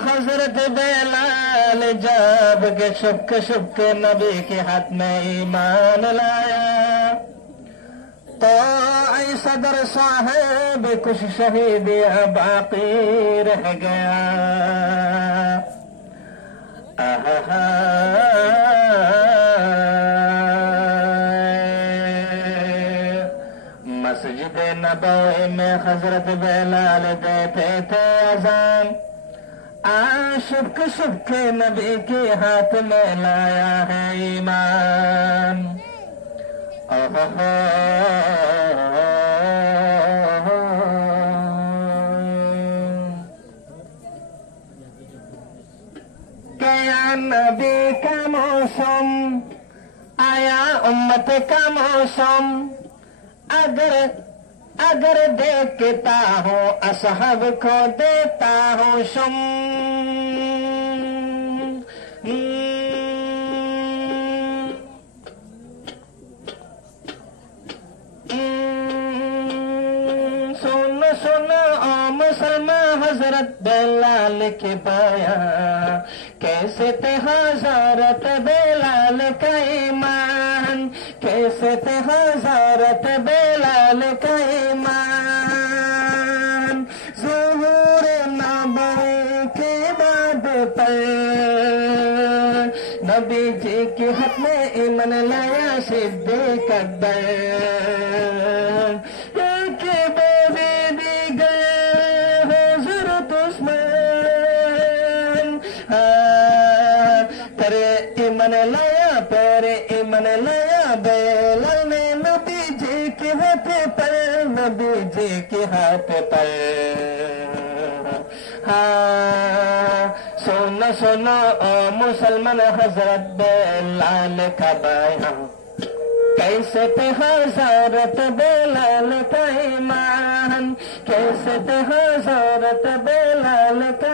हजरत बेलाल जब के छुप के नबी के हाथ में ईमान लाया तो ऐ सदर साहेब कुछ शहीद बाकी रह गया। मस्जिद नबवी में हजरत बेलाल देते थे अजान, शुभ के नबी के हाथ में लाया है ईमान। क्या नबी का मौसम आया, उम्मत का मौसम, अगर देखता हूँ असहब को देता हूँ शुम। सुनो ओ मुसलमान हजरत बेलाल के पाया, कैसे थे हजरत बेलाल का ईमान, कैसे थे हजरत बेलाल का ईमान। ज़ुहूर नबवी के बाद पर नबी जी के हाथ में ईमान लाया सिद्दीक़ अकबर। ईमान लाया बेलाल ने नबी जी के हाथ पर, नबी जी के हाथ पर। सुनो ओ मुसलमान हजरत बेलाल का बयान, कैसे थे हजरत बेलाल का ईमान, कैसे थे हजरत बेलाल का